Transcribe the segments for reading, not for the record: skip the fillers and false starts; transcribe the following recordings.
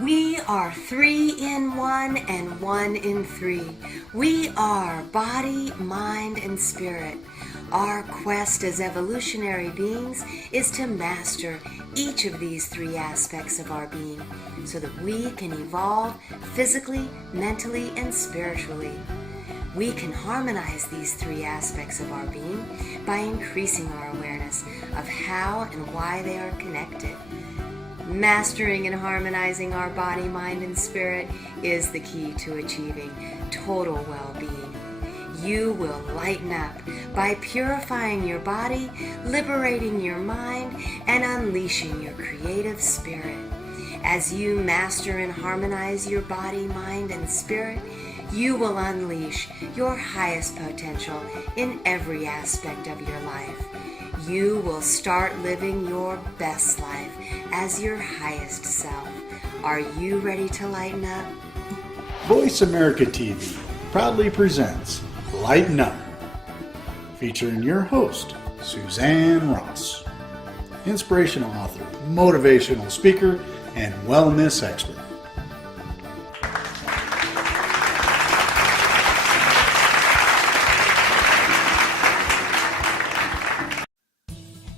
We are 3 in 1 and 1 in 3. We are body, mind, and spirit. Our quest as evolutionary beings is to master each of these 3 aspects of our being so that we can evolve physically, mentally, and spiritually. We can harmonize these 3 aspects of our being by increasing our awareness of how and why they are connected. Mastering and harmonizing our body, mind, and spirit is the key to achieving total well-being. You will lighten up by purifying your body, liberating your mind, and unleashing your creative spirit. As you master and harmonize your body, mind, and spirit, you will unleash your highest potential in every aspect of your life. You will start living your best life as your highest self. Are you ready to lighten up? Voice America TV proudly presents Lighten Up, featuring your host, Suzanne Ross, inspirational author, motivational speaker, and wellness expert.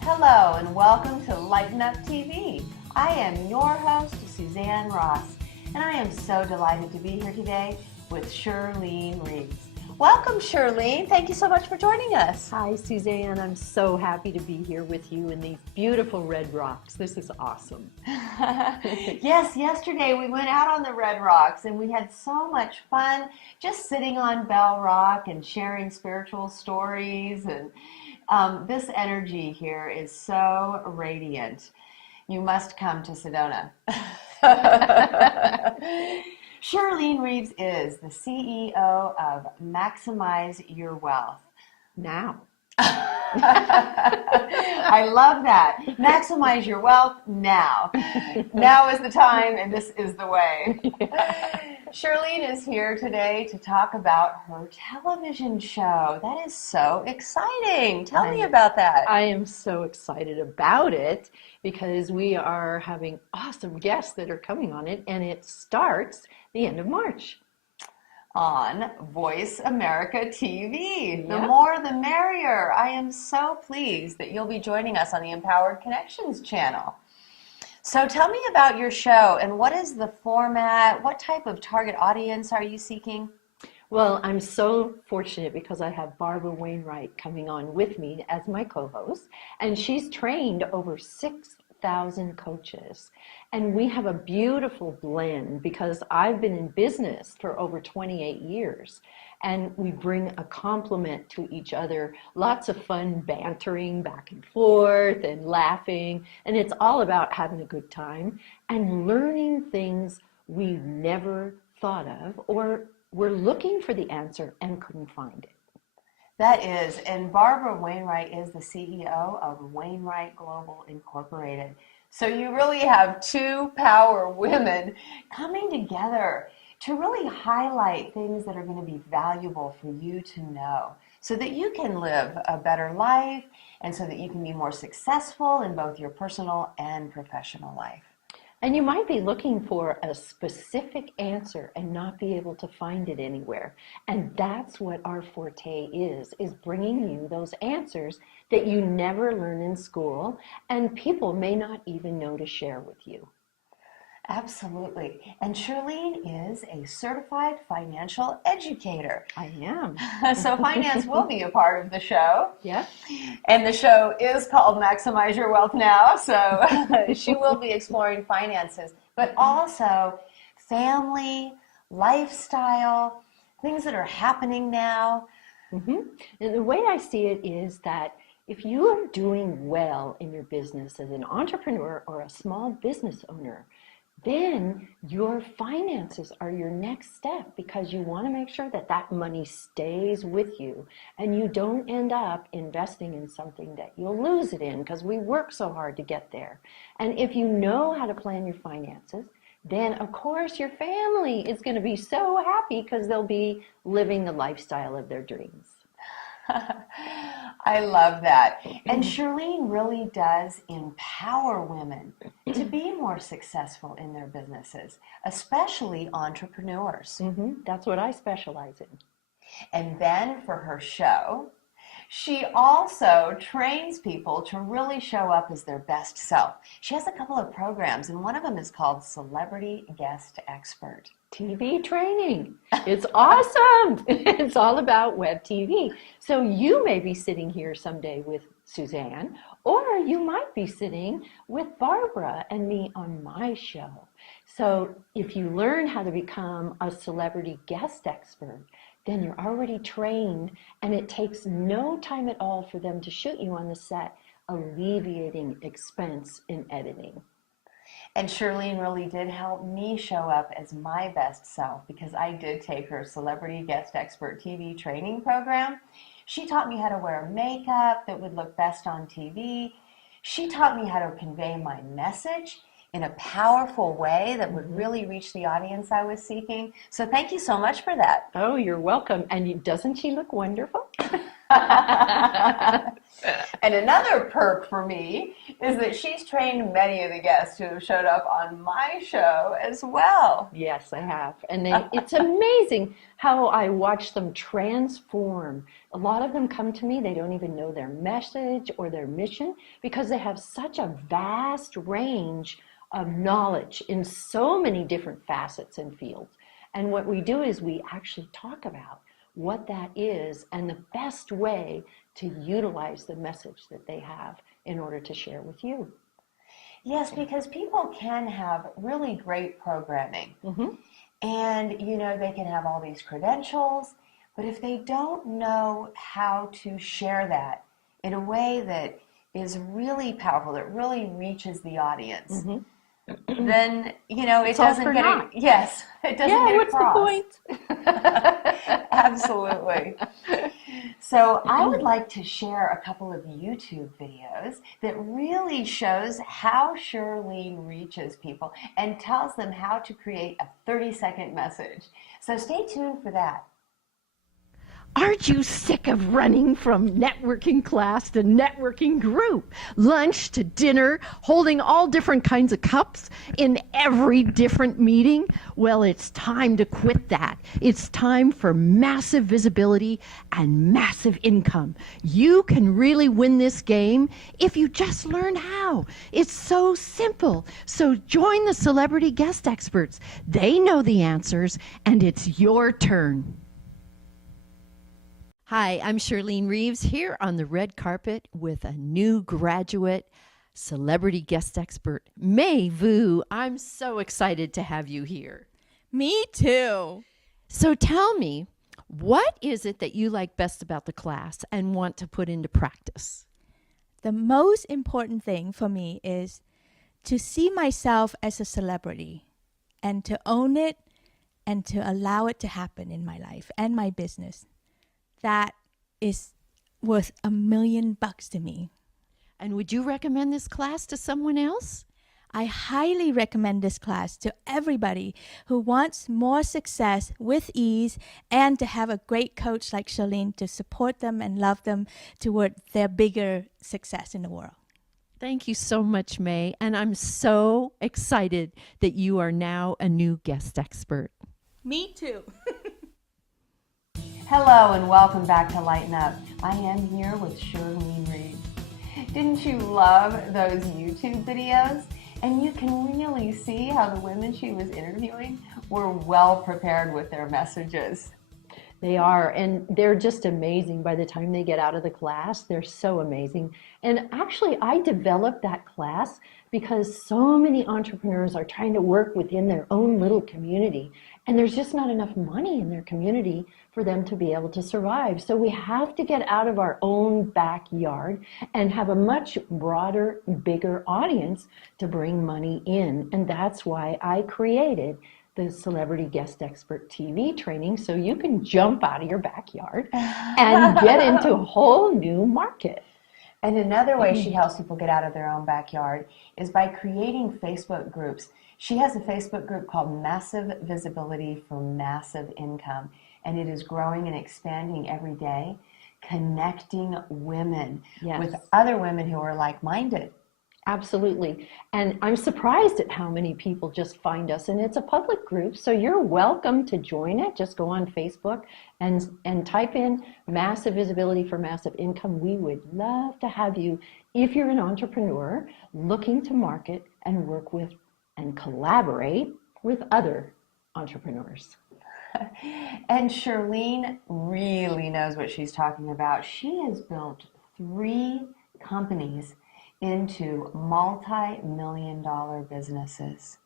Hello and welcome to Lighten Up TV. I am your host, Suzanne Ross, and I am so delighted to be here today with Shirlene Reeves. Welcome, Shirlene. Thank you so much for joining us. Hi, Suzanne. I'm so happy to be here with you in these beautiful red rocks. This is awesome. Yes, yesterday we went out on the Red Rocks and we had so much fun just sitting on Bell Rock and sharing spiritual stories. And this energy here is so radiant. You must come to Sedona. Shirlene Reeves is the CEO of Maximize Your Wealth. Now. I love that. Maximize your wealth now. Now is the time and this is the way. Shirlene is here today to talk about her television show. That is so exciting. Tell me about that. I am so excited about it because we are having awesome guests that are coming on it, and it starts the end of March. On Voice America TV. The Yep. more the merrier. I am so pleased that you'll be joining us on the Empowered Connections channel. So tell me about your show and what is the format? What type of target audience are you seeking? Well, I'm so fortunate because I have Barbara Wainwright coming on with me as my co-host, and she's trained over 6,000 coaches. And we have a beautiful blend because I've been in business for over 28 years. And we bring a complement to each other, lots of fun bantering back and forth and laughing. And it's all about having a good time and learning things we never thought of or were looking for the answer and couldn't find it. That is, and Barbara Wainwright is the CEO of Wainwright Global Incorporated. So you really have two power women coming together to really highlight things that are going to be valuable for you to know so that you can live a better life and so that you can be more successful in both your personal and professional life. And you might be looking for a specific answer and not be able to find it anywhere. And that's what our forte is bringing you those answers that you never learn in school and people may not even know to share with you. Absolutely. And Shirlene is a certified financial educator. I am. So finance will be a part of the show. Yeah. And the show is called Maximize Your Wealth Now. So she will be exploring finances, but also family, lifestyle, things that are happening now. Mm-hmm. And the way I see it is that if you are doing well in your business as an entrepreneur or a small business owner, then your finances are your next step because you want to make sure that that money stays with you and you don't end up investing in something that you'll lose it in because we work so hard to get there. And if you know how to plan your finances, then of course your family is going to be so happy because they'll be living the lifestyle of their dreams. I love that. And Shirlene really does empower women to be more successful in their businesses, especially entrepreneurs. That's what I specialize in. And then for her show, she also trains people to really show up as their best self. She has a couple of programs, and one of them is called Celebrity Guest Expert. TV training. It's awesome. It's all about web TV. So you may be sitting here someday with Suzanne, or you might be sitting with Barbara and me on my show. So if you learn how to become a celebrity guest expert, then you're already trained, and it takes no time at all for them to shoot you on the set, alleviating expense in editing. And Shirlene really did help me show up as my best self, because I did take her Celebrity Guest Expert TV training program. She taught me how to wear makeup that would look best on TV. She taught me how to convey my message in a powerful way that would really reach the audience I was seeking. So thank you so much for that. Oh, you're welcome. And doesn't she look wonderful? And another perk for me is that she's trained many of the guests who have showed up on my show as well. Yes, I have. And it's amazing how I watch them transform. A lot of them come to me, they don't even know their message or their mission, because they have such a vast range of knowledge in so many different facets and fields. And what we do is we actually talk about what that is and the best way to utilize the message that they have in order to share with you. Yes, because people can have really great programming. And, you know, they can have all these credentials, but if they don't know how to share that in a way that is really powerful, that really reaches the audience, then, you know, it doesn't get it. Yes, it doesn't get what's across. the point? Absolutely. So I would like to share a couple of YouTube videos that really shows how Shirlene reaches people and tells them how to create a 30-second message. So stay tuned for that. Aren't you sick of running from networking class to networking group, lunch to dinner, holding all different kinds of cups in every different meeting? Well, it's time to quit that. It's time for massive visibility and massive income. You can really win this game if you just learn how. It's so simple. So join the celebrity guest experts. They know the answers, and it's your turn. Hi, I'm Shirlene Reeves here on the red carpet with a new graduate celebrity guest expert, May Vu. I'm so excited to have you here. Me too. So tell me, what is it that you like best about the class and want to put into practice? The most important thing for me is to see myself as a celebrity and to own it and to allow it to happen in my life and my business. That is worth $1 million to me. And would you recommend this class to someone else? I highly recommend this class to everybody who wants more success with ease and to have a great coach like Shirlene to support them and love them toward their bigger success in the world. Thank you so much, May. And I'm so excited that you are now a new guest expert. Me too. Hello and welcome back to Lighten Up. I am here with Shirlene Reeves. Didn't you love those YouTube videos? And you can really see how the women she was interviewing were well prepared with their messages. They are, and they're just amazing. By the time they get out of the class, they're so amazing. And actually, I developed that class because so many entrepreneurs are trying to work within their own little community, and there's just not enough money in their community for them to be able to survive. So we have to get out of our own backyard and have a much broader, bigger audience to bring money in. And that's why I created the Celebrity Guest Expert TV training, so you can jump out of your backyard and get into a whole new market. And another way she helps people get out of their own backyard is by creating Facebook groups. She has a Facebook group called Massive Visibility for Massive Income, and it is growing and expanding every day. connecting women Yes. with other women who are like-minded. Absolutely. And I'm surprised at how many people just find us, and it's a public group, so you're welcome to join it. Just go on Facebook and type in Massive Visibility for Massive Income. We would love to have you if you're an entrepreneur looking to market and work with and collaborate with other entrepreneurs. And Shirlene really knows what she's talking about. She has built 3 companies into multi-million-dollar businesses.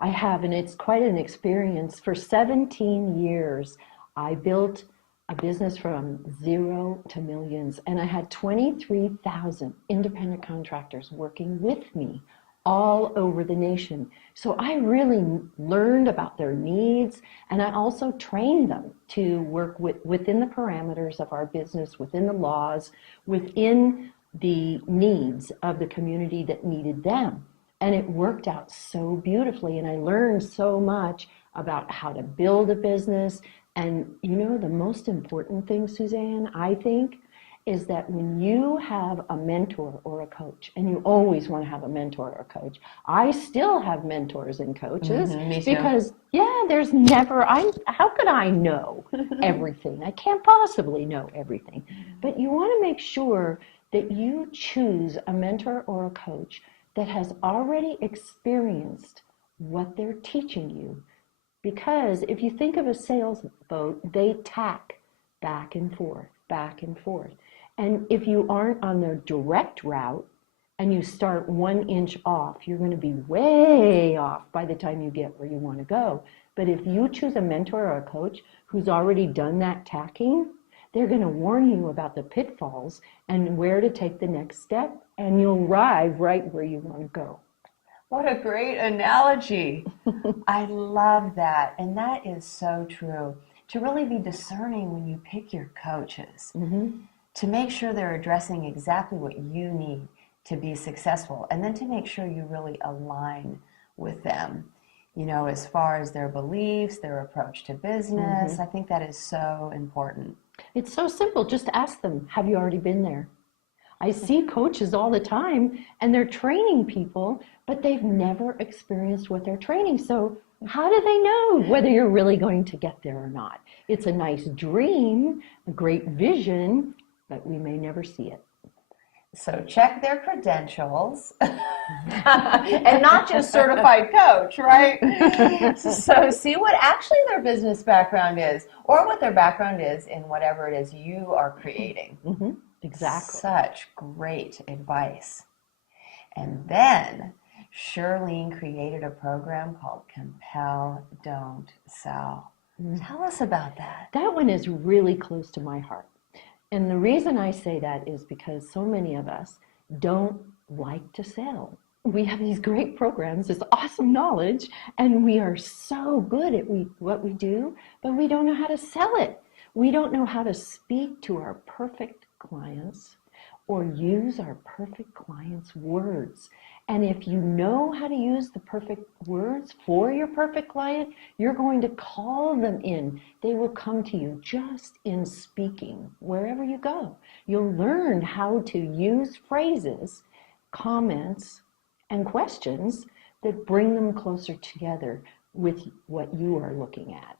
I have, and it's quite an experience. For 17 years, I built a business from zero to millions, and I had 23,000 independent contractors working with me all over the nation. So I really learned about their needs, and I also trained them to work within the parameters of our business, within the laws, within the needs of the community that needed them. And it worked out so beautifully, and I learned so much about how to build a business. And you know, the most important thing, Suzanne, I think, is that when you have a mentor or a coach, and you always want to have a mentor or a coach. I still have mentors and coaches Me too. because, there's never, how could I know everything? I can't possibly know everything. But you want to make sure that you choose a mentor or a coach that has already experienced what they're teaching you. Because if you think of a sailboat, they tack back and forth, back and forth. And if you aren't on the direct route and you start 1 inch off, you're going to be way off by the time you get where you want to go. But if you choose a mentor or a coach who's already done that tacking, they're going to warn you about the pitfalls and where to take the next step, and you'll arrive right where you want to go. What a great analogy. I love that. And that is so true. To really be discerning when you pick your coaches, to make sure they're addressing exactly what you need to be successful, and then to make sure you really align with them, you know, as far as their beliefs, their approach to business. I think that is so important. It's so simple. Just ask them, have you already been there? I see coaches all the time, and they're training people, but they've never experienced what they're training. So how do they know whether you're really going to get there or not? It's a nice dream, a great vision, but we may never see it. So check their credentials and not just certified coach, right? So see what actually their business background is, or what their background is in whatever it is you are creating. Exactly. Such great advice. And then Shirlene created a program called Compel, Don't Sell. Tell us about that. That one is really close to my heart. And the reason I say that is because so many of us don't like to sell. We have these great programs, this awesome knowledge, and we are so good at what we do, but we don't know how to sell it. We don't know how to speak to our perfect clients or use our perfect clients' words. And if you know how to use the perfect words for your perfect client, you're going to call them in. They will come to you just in speaking wherever you go. You'll learn how to use phrases, comments, and questions that bring them closer together with what you are looking at.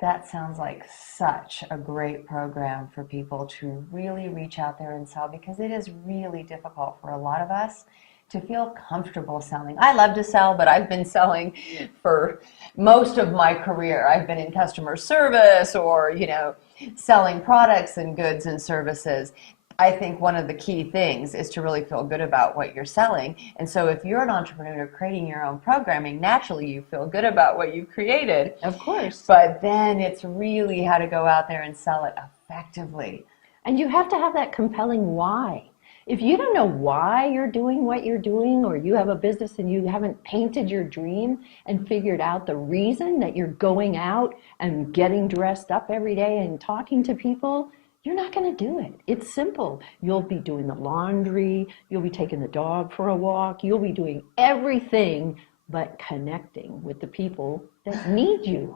That sounds like such a great program for people to really reach out there and sell, because it is really difficult for a lot of us to feel comfortable selling. I love to sell, but I've been selling for most of my career. I've been in customer service or, you know, selling products and goods and services. I think one of the key things is to really feel good about what you're selling. And so if you're an entrepreneur creating your own programming, naturally you feel good about what you created. Of course. But then it's really how to go out there and sell it effectively. And you have to have that compelling why. If you don't know why you're doing what you're doing, or you have a business and you haven't painted your dream and figured out the reason that you're going out and getting dressed up every day and talking to people, you're not going to do it. It's simple. You'll be doing the laundry, you'll be taking the dog for a walk, you'll be doing everything but connecting with the people that need you.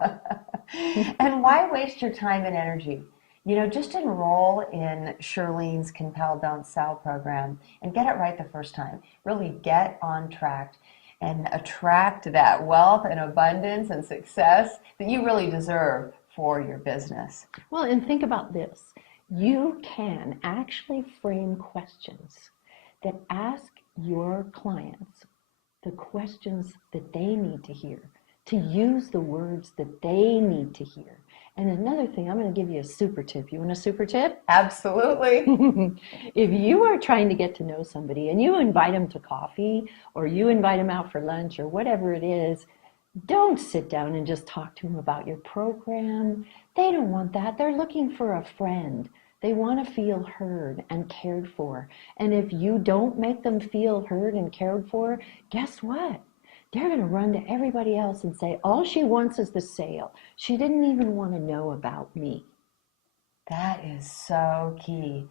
And why waste your time and energy? Just enroll in Shirlene's Compel Don't Sell program and get it right the first time. Really get on track and attract that wealth and abundance and success that you really deserve for your business. Well, and think about this. You can actually frame questions that ask your clients the questions that they need to hear, to use the words that they need to hear. And another thing, I'm going to give you a super tip. You want a super tip? Absolutely. If you are trying to get to know somebody and you invite them to coffee or you invite them out for lunch or whatever it is, don't sit down and just talk to them about your program. They don't want that. They're looking for a friend. They want to feel heard and cared for. And if you don't make them feel heard and cared for, guess what? They're going to run to everybody else and say, all she wants is the sale. She didn't even want to know about me. That is so key.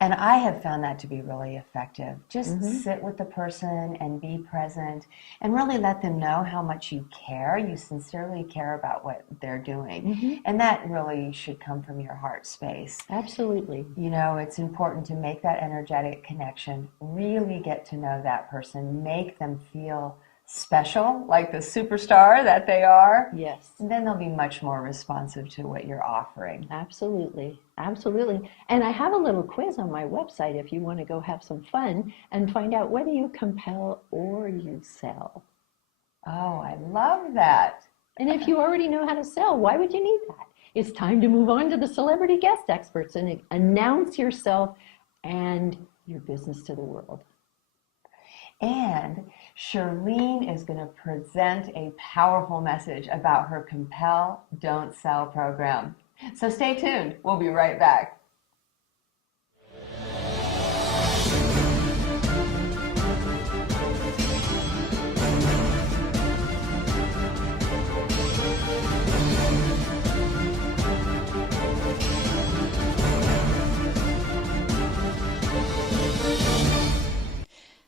And I have found that to be really effective. Just sit with the person and be present and really let them know how much you care. You sincerely care about what they're doing. And that really should come from your heart space. Absolutely. It's important to make that energetic connection, really get to know that person, make them feel special, like the superstar that they are. Yes. And then they'll be much more responsive to what you're offering. Absolutely. Absolutely. And I have a little quiz on my website if you want to go have some fun and find out whether you compel or you sell. Oh, I love that. And if you already know how to sell, why would you need that? It's time to move on to the celebrity guest experts and announce yourself and your business to the world. And Shirlene is going to present a powerful message about her Compel Don't Sell program. So stay tuned. We'll be right back.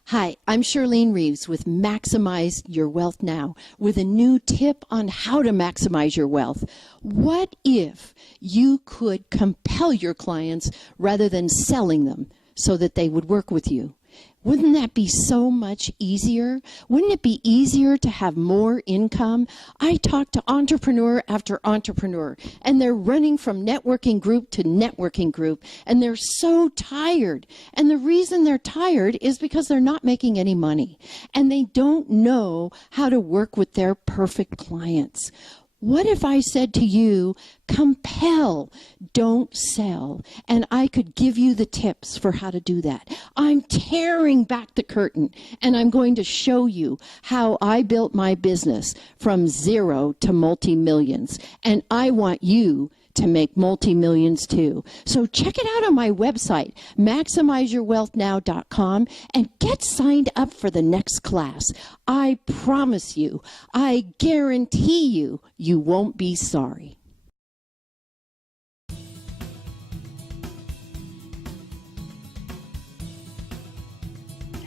Hi, I'm Shirlene Reeves with Maximize Your Wealth Now with a new tip on how to maximize your wealth. What if you could compel your clients rather than selling them so that they would work with you? Wouldn't that be so much easier? Wouldn't it be easier to have more income? I talk to entrepreneur after entrepreneur, and they're running from networking group to networking group, and they're so tired. And the reason they're tired is because they're not making any money, and they don't know how to work with their perfect clients. What if I said to you, compel, don't sell, and I could give you the tips for how to do that? I'm tearing back the curtain, and I'm going to show you how I built my business from zero to multi-millions, and I want you to make multi-millions too. So check it out on my website, maximizeyourwealthnow.com, and get signed up for the next class. I promise you, I guarantee you, you won't be sorry.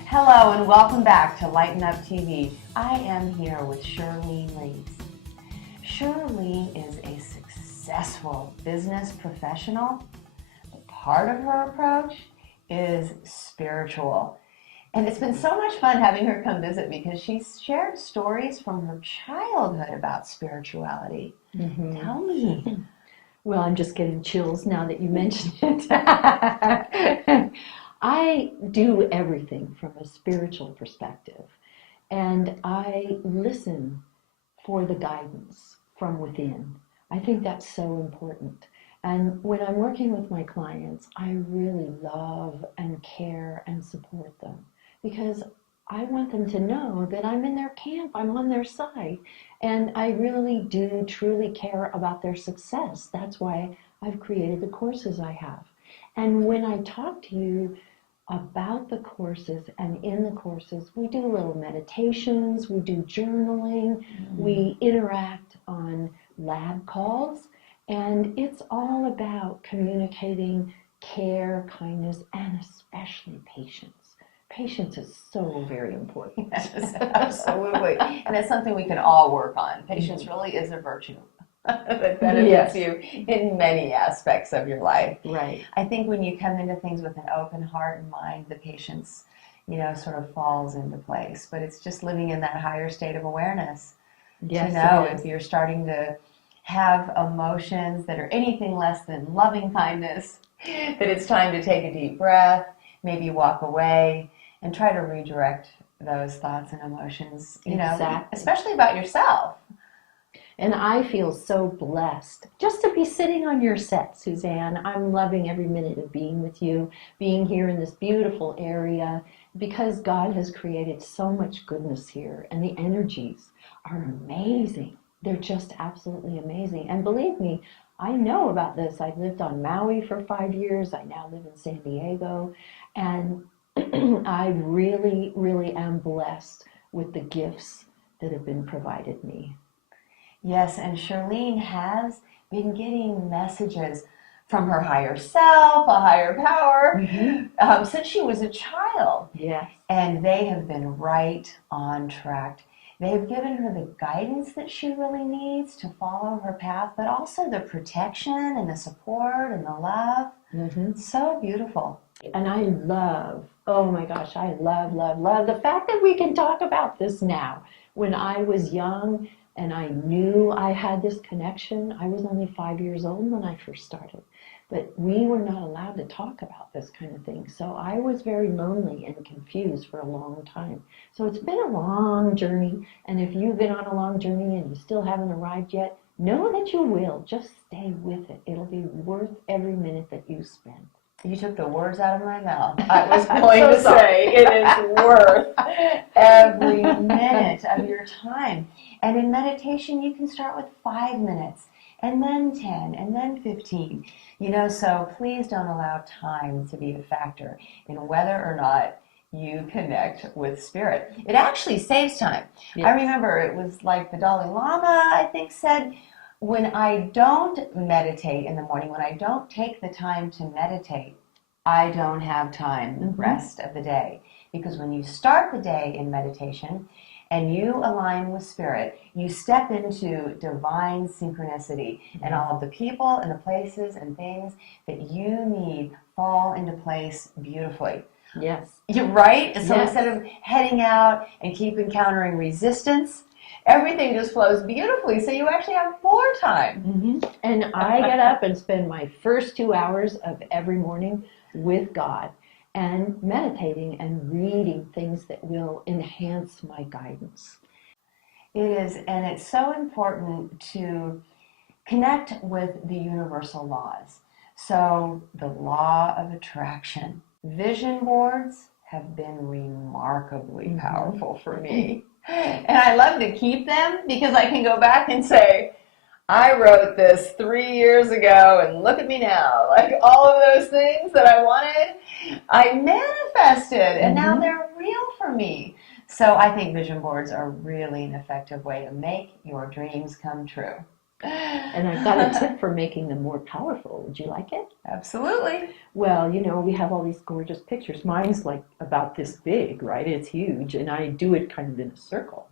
Hello and welcome back to Lighten Up TV. I am here with Shirlene Reeves. Shirlene is a successful business professional, but part of her approach is spiritual. And it's been so much fun having her come visit because she's shared stories from her childhood about spirituality. Tell me. Well, I'm just getting chills now that you mention it. I do everything from a spiritual perspective, and I listen for the guidance from within. I think that's so important. And when I'm working with my clients, I really love and care and support them because I want them to know that I'm in their camp, I'm on their side, and I really do truly care about their success. That's why I've created the courses I have. And when I talk to you about the courses, and in the courses, we do little meditations, we do journaling, we interact on lab calls, and it's all about communicating care, kindness, and especially patience. Patience is so very important. Yes, absolutely. And it's something we can all work on. Patience really is a virtue. that benefits you in many aspects of your life. Right. I think when you come into things with an open heart and mind, the patience, sort of falls into place. But it's just living in that higher state of awareness Yes, to know it is. if you're starting to have emotions that are anything less than loving kindness, that it's time to take a deep breath, maybe walk away, and try to redirect those thoughts and emotions, Exactly. especially about yourself. And I feel so blessed just to be sitting on your set, Suzanne. I'm loving every minute of being with you, being here in this beautiful area, because God has created so much goodness here, and the energies are amazing. They're just absolutely amazing. And believe me, I know about this. I lived on Maui for 5 years. I now live in San Diego. And I really, really am blessed with the gifts that have been provided me. Yes, and Shirlene has been getting messages from her higher self, a higher power, since she was a child. Yes. And they have been right on track. They've given her the guidance that she really needs to follow her path, but also the protection and the support and the love. So beautiful. And I love, oh my gosh, I love, love, love the fact that we can talk about this now. When I was young and I knew I had this connection, I was only 5 years old when I first started. But we were not allowed to talk about this kind of thing. So I was very lonely and confused for a long time. So it's been a long journey. And if you've been on a long journey and you still haven't arrived yet, know that you will. Just stay with it. It'll be worth every minute that you spend. You took the words out of my mouth. I was going to say it is worth every minute of your time. And in meditation, you can start with 5 minutes, and then 10, and then 15. So please don't allow time to be a factor in whether or not you connect with spirit. It actually saves time. Yes. I remember it was like the Dalai Lama, I think, said, when I don't meditate in the morning, when I don't take the time to meditate, I don't have time the rest of the day. Because when you start the day in meditation and you align with spirit, you step into divine synchronicity, and all of the people and the places and things that you need fall into place beautifully. Yes. You're right? So Yes. instead of heading out and keep encountering resistance, everything just flows beautifully, so you actually have more time. And I get up and spend my first 2 hours of every morning with God and meditating and reading things that will enhance my guidance. It is, and it's so important to connect with the universal laws. So the law of attraction. Vision boards have been remarkably powerful for me. And I love to keep them because I can go back and say, I wrote this 3 years ago and look at me now. Like all of those things that I wanted, I manifested, and now they're real for me. So I think vision boards are really an effective way to make your dreams come true. And I've got a tip for making them more powerful. Would you like it? Absolutely. Well, we have all these gorgeous pictures. Mine's like about this big, right? It's huge. And I do it kind of in a circle,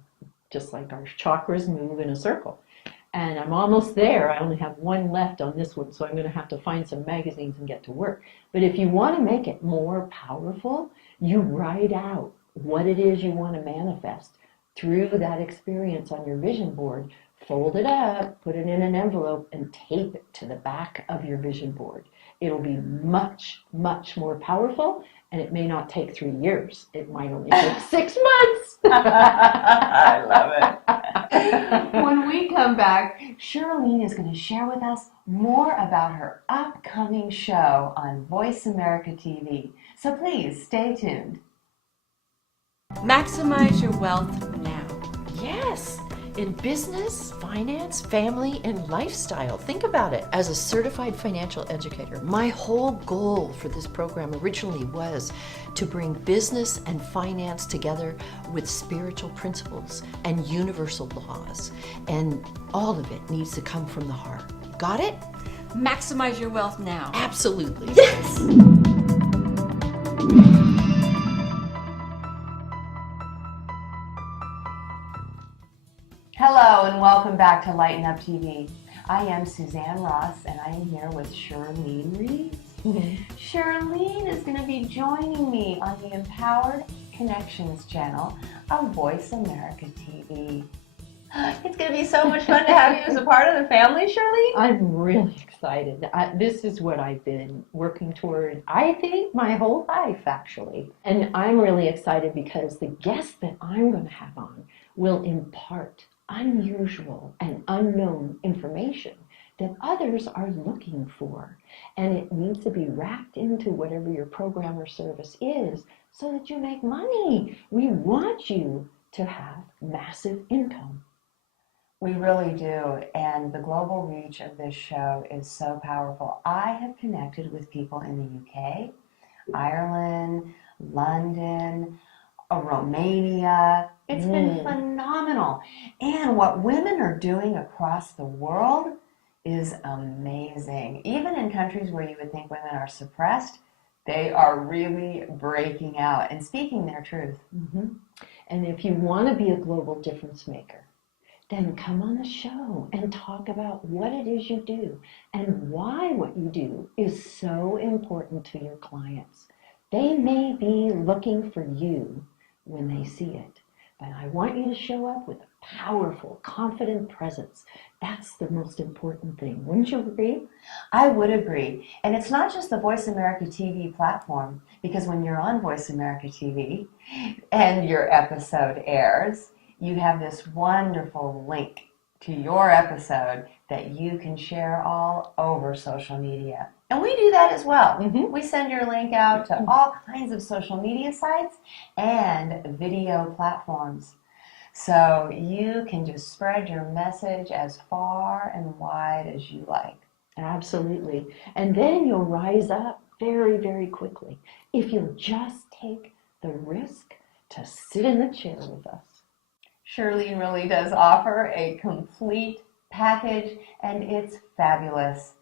just like our chakras move in a circle. And I'm almost there. I only have one left on this one, so I'm going to have to find some magazines and get to work. But if you want to make it more powerful, you write out what it is you want to manifest through that experience on your vision board. Fold it up, put it in an envelope, and tape it to the back of your vision board. It'll be much, much more powerful, and it may not take 3 years. It might only take 6 months. I love it. When we come back, Shirlene is going to share with us more about her upcoming show on Voice America TV. So please stay tuned. Maximize your wealth now. Yes, in business, finance, family, and lifestyle. Think about it. As a certified financial educator, my whole goal for this program originally was to bring business and finance together with spiritual principles and universal laws. And all of it needs to come from the heart. Got it? Maximize your wealth now. Absolutely. Yes! Hello and welcome back to Lighten Up TV. I am Suzanne Ross, and I am here with Shirlene Reeves. Shirlene is going to be joining me on the Empowered Connections channel of Voice America TV. It's going to be so much fun to have you as a part of the family, Shirlene. I'm really excited. This is what I've been working toward, I think, my whole life, actually. And I'm really excited because the guest that I'm going to have on will impart unusual and unknown information that others are looking for. And it needs to be wrapped into whatever your program or service is so that you make money. We want you to have massive income. We really do, and the global reach of this show is so powerful. I have connected with people in the UK, Ireland, London, Romania. It's been phenomenal. And what women are doing across the world is amazing. Even in countries where you would think women are suppressed, they are really breaking out and speaking their truth. And if you want to be a global difference maker, then come on the show and talk about what it is you do and why what you do is so important to your clients. They may be looking for you when they see it, but I want you to show up with a powerful, confident presence. That's the most important thing. Wouldn't you agree? I would agree. And it's not just the Voice America TV platform, because when you're on Voice America TV and your episode airs, you have this wonderful link to your episode that you can share all over social media. And we do that as well. We send your link out to all kinds of social media sites and video platforms. So you can just spread your message as far and wide as you like. Absolutely. And then you'll rise up very, very quickly if you'll just take the risk to sit in the chair with us. Shirlene really does offer a complete package, and it's fabulous.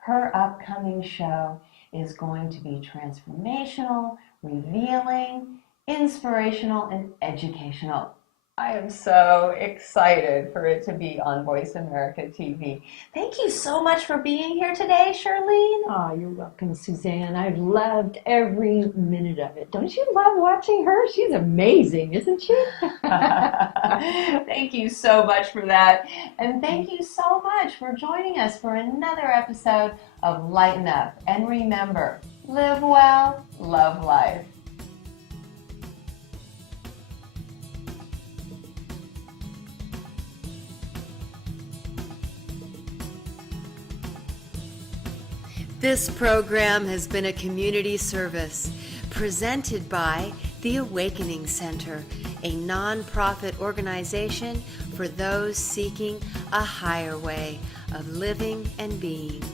Her upcoming show is going to be transformational, revealing, inspirational, and educational. I am so excited for it to be on Voice America TV. Thank you so much for being here today, Shirlene. Oh, you're welcome, Suzanne. I've loved every minute of it. Don't you love watching her? She's amazing, isn't she? Thank you so much for that. And thank you so much for joining us for another episode of Lighten Up. And remember, live well, love life. This program has been a community service presented by the Awakening Center, a nonprofit organization for those seeking a higher way of living and being.